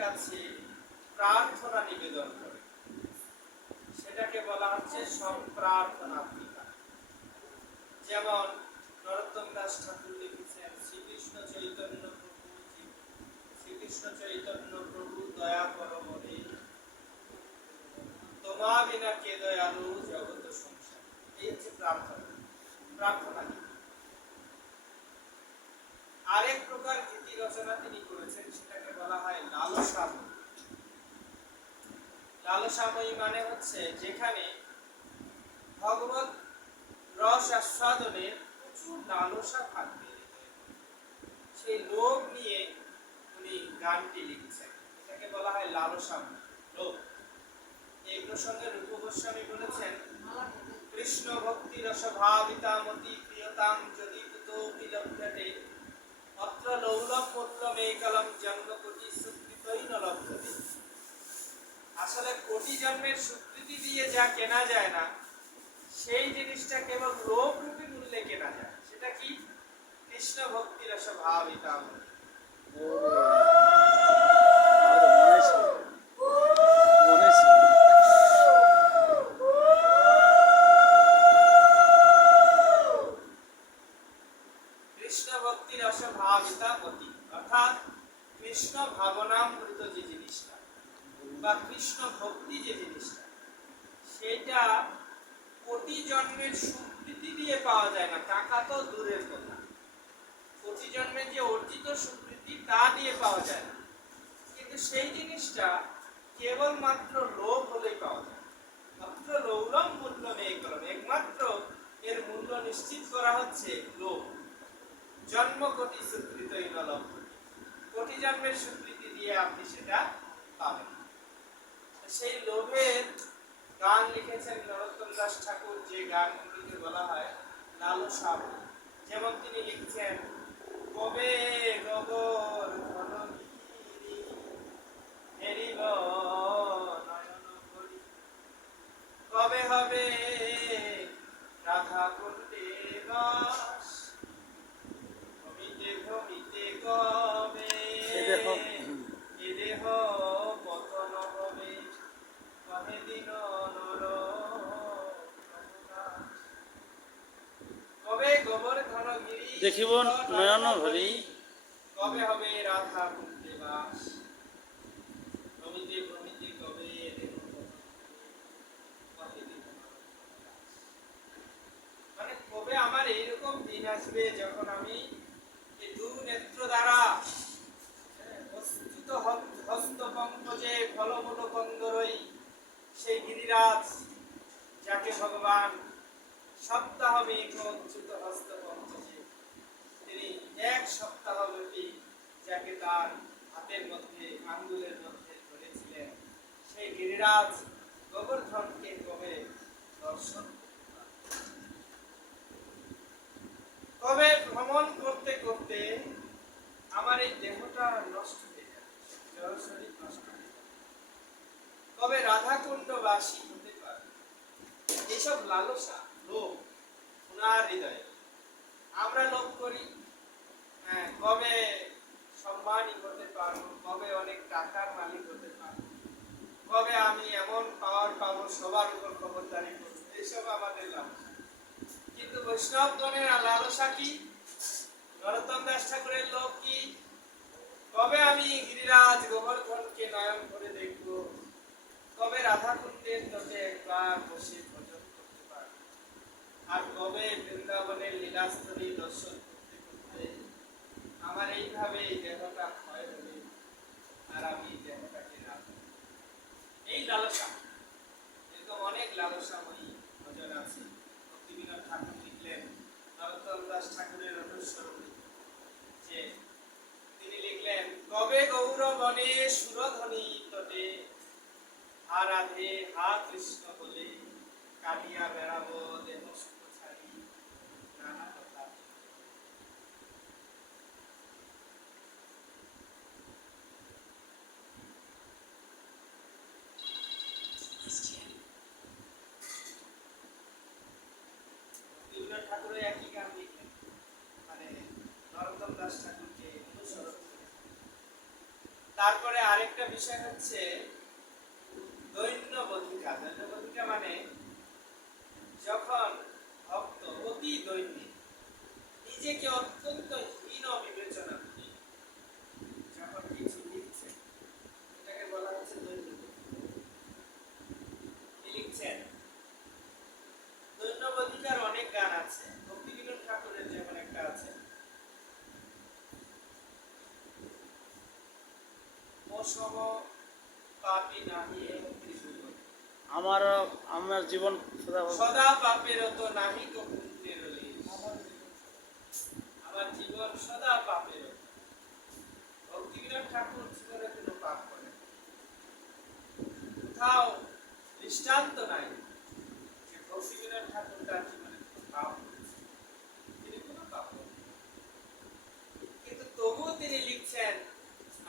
কাছে প্রার্থনা নিবেদন করে, সেটাকে বলা হচ্ছে সম্প্রার্থনা গীতা। যেমন নরোত্তম দাস ঠাকুর লিখেছেন, শ্রীকৃষ্ণ চৈতন্য প্রভু দয়া করো মনে, তোমা বিনা কে দয়ালু জগত সংসার। এই হচ্ছে প্রার্থনা গীতি। আরেক প্রকার গীতি রচনা তিনি করেছেন, সেটাকে বলা হয় লালসাময়ী। লালসাময়ী মানে হচ্ছে যেখানে ভগবত রস আস্বাদনের প্রচুর লালসা থাকবে, সেই লোভ নিয়ে উনি গানটি লিখছেন, এটাকে বলা হয় লালসাময়ী লোভ। এই প্রসঙ্গে রূপ গোস্বামী বলেছেন, কৃষ্ণ ভক্তি রস ভাবিতামতি প্রিয়তাম যদি কুতোপি লভ্যতে অত্র লৌলভ মূল্যম একলম জন্ম কোটি সুকৃতই ন লভ্যতে। আসলে কোটি জন্মের স্বীকৃতি দিয়ে যা কেনা যায় না, সেই জিনিসটা কেবল লোভ রূপী মূল্যে কেনা যায়। সেটা কি? কৃষ্ণ ভক্তি রস ভাবিতামতি। অর্থাৎ কৃষ্ণ ভাবনামৃত যে জিনিসটা বা কৃষ্ণ ভক্তি যে জিনিসটা, সেটা কোটি জন্মের স্বীকৃতি দিয়ে পাওয়া যায় না। টাকা তো দূরের কথা, কোটি জন্মের যে অর্জিত স্বীকৃতি তা দিয়ে পাওয়া যায় না। কিন্তু সেই জিনিসটা কেবলমাত্র লোভ হলেই পাওয়া যায়। মাত্র লৌলম মূল্য নেই কলম, একমাত্র এর মূল্য নিশ্চিত করা হচ্ছে লোভ। জন্ম কোটি স্বীকৃতই ন লভ্যতে, কোটি জন্মের স্বীকৃতি দিয়ে আপনি সেটা পাবেন। সেই লোভের গান লিখেছেন নরোত্তম দাস ঠাকুর, যে গানগুলিকে বলা হয় লালসাময়ী। যেমন তিনি লিখছেন, কবে গগর ঘনগিরি হেরিব নয়ন ভরি, কবে হবে রাধা কুণ্ডে বাস, ভ্রমিতে ভ্রমিতে কবে এ দেহ পতন হবে, কবে দিন নর কবে গোবর ঘনগিরি দেখিব নয়ন ভরি, কবে হবে রাধা কুণ্ডে বাস, ভ্রমিতে ভ্রমিতে কবে দেহ কবে দিন। মানে কবে আমার এইরকম দিন আসবে যখন আমি এই দু নেত্র দ্বারা বস্তুত হস্ত পঙ্কজে ফলমূল কন্দরই, সেই গিরিরাজ যাকে ভগবান সপ্তাহমেক অচ্যুত হস্ত পঙ্কজে, তিনি এক সপ্তাহ ব্যাপী যাকে তার হাতের মধ্যে আঙ্গুলের মধ্যে ধরেছিলেন, সেই গিরিরাজ গোবর্ধনকে কবে দর্শন, কবে ভ্রমণ করতে করতে আমার এই দেহটা নষ্ট হয়ে যাবে, জড় শরীর নষ্ট হয়ে যাবে, কবে রাধাকুণ্ডবাসী হতে পারবে। এইসব লালসা, লোভ ওনার হৃদয়ে। আমরা লোভ করি কবে সম্মানী হতে পারবো, কবে অনেক টাকার মালিক হতে পারবো, কবে আমি এমন পাওয়ার পাবো, সবার উপর খবরদারি করবো, এইসব আমাদের লালসা। কিন্তু বৈষ্ণবগণের লালসা কি? নরোত্তম দাস ঠাকুরের লোভ কি? কবে আমি গিরিরাজ গোবর্ধনকে নয়ন করে দেখব, কবে রাধাকুণ্ডের তটে একবার বসে ভজন করতে পারব, আর কবে বৃন্দাবনের লীলাস্থলী দর্শন করতে করতে আমার এইভাবে এই দেহটা ক্ষয় হবে আর আমি দেহটাকে রাখব। এই লালসা, এরকম অনেক লালসাময়ী ভজন আছে। ভক্তিবিনোদ ঠাকুর লিখলেন নরোত্তম দাস ঠাকুরের অনুসরণে, যে তিনি লিখলেন, কবে গৌরবনে সুরধ্বনি তটে হা রাধে হা কৃষ্ণ বলে কাটিয়া বেড়াবো দেহ সুখ ছাড়ি নানা কথা। ঠাকুরের একই গান লিখলেন, মানে নরোত্তম দাস ঠাকুরকে অনুসরণ করে। তারপরে আরেকটা বিষয় হচ্ছে দৈন্যবধিকা। দৈন্যবধিকা মানে যখন ভক্ত অতি দৈনিক, নিজেকে অত্যন্ত হীন বিবেচনা করে যখন কিছু লিখছে, এটাকে বলা হচ্ছে দৈন্যবধিকা। কি লিখছেন? দৈন্যবধিকার অনেক গান আছে। ভক্তিবিনোদ ঠাকুরের যেমন একটা আছে, মোসম পাপী নাহি এ ত্রিভুবন, আমার আমার জীবন সদা পাপের তো নাহি কো পুণ্যের লেশ। আমার জীবন সদা পাপের। ভক্তিবিনোদ ঠাকুর জীবনে কোনো পাপ করেন, কোথাও দৃষ্টান্ত নাই যে ভক্তিবিনোদ ঠাকুর তার জীবনে কোনো পাপ করেছেন। তিনি কোনো পাপ করেন, কিন্তু তবুও তিনি লিখছেন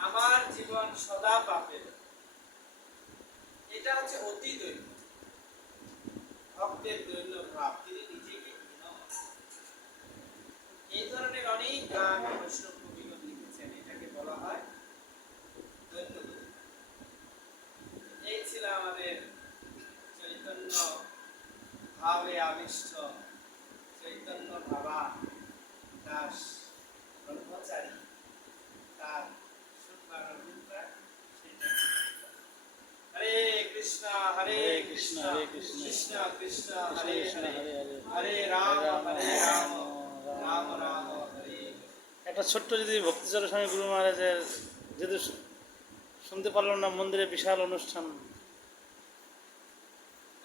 আমার জীবন সদা পাপের। এটা হচ্ছে অতি দৈন্য, ভক্তের দৈন্য ভাব। তিনি নিজেকে হীন, এই ধরনের অনেক গান বৈষ্ণব কবিগণ লিখেছেন। এটাকে বলা হয় দৈন্যবধিকা। এই ছিল আমাদের চৈতন্য ভাবে আবিষ্ট চৈতন্য ভাবা দাস ব্রহ্মচারী, তার শুনবার অভিপ্রায় সেটা। হরে কৃষ্ণ হরে কৃষ্ণ কৃষ্ণ কৃষ্ণ হরে হরে, হরে রাম রাম রাম হরে। একটা ছোট্ট যদি ভক্তিচরণ স্বামী গুরু মহারাজের, যদি শুনতে পারলাম না, মন্দিরে বিশাল অনুষ্ঠান,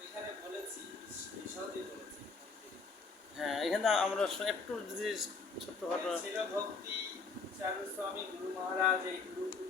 এখানে বলেছি, বিশদে বলেছি। হ্যাঁ এখানে আমরা একটু যদি ছোট্টখাটো ছিল ভক্তি চারু স্বামী গুরু মহারাজ এই গুরুকুল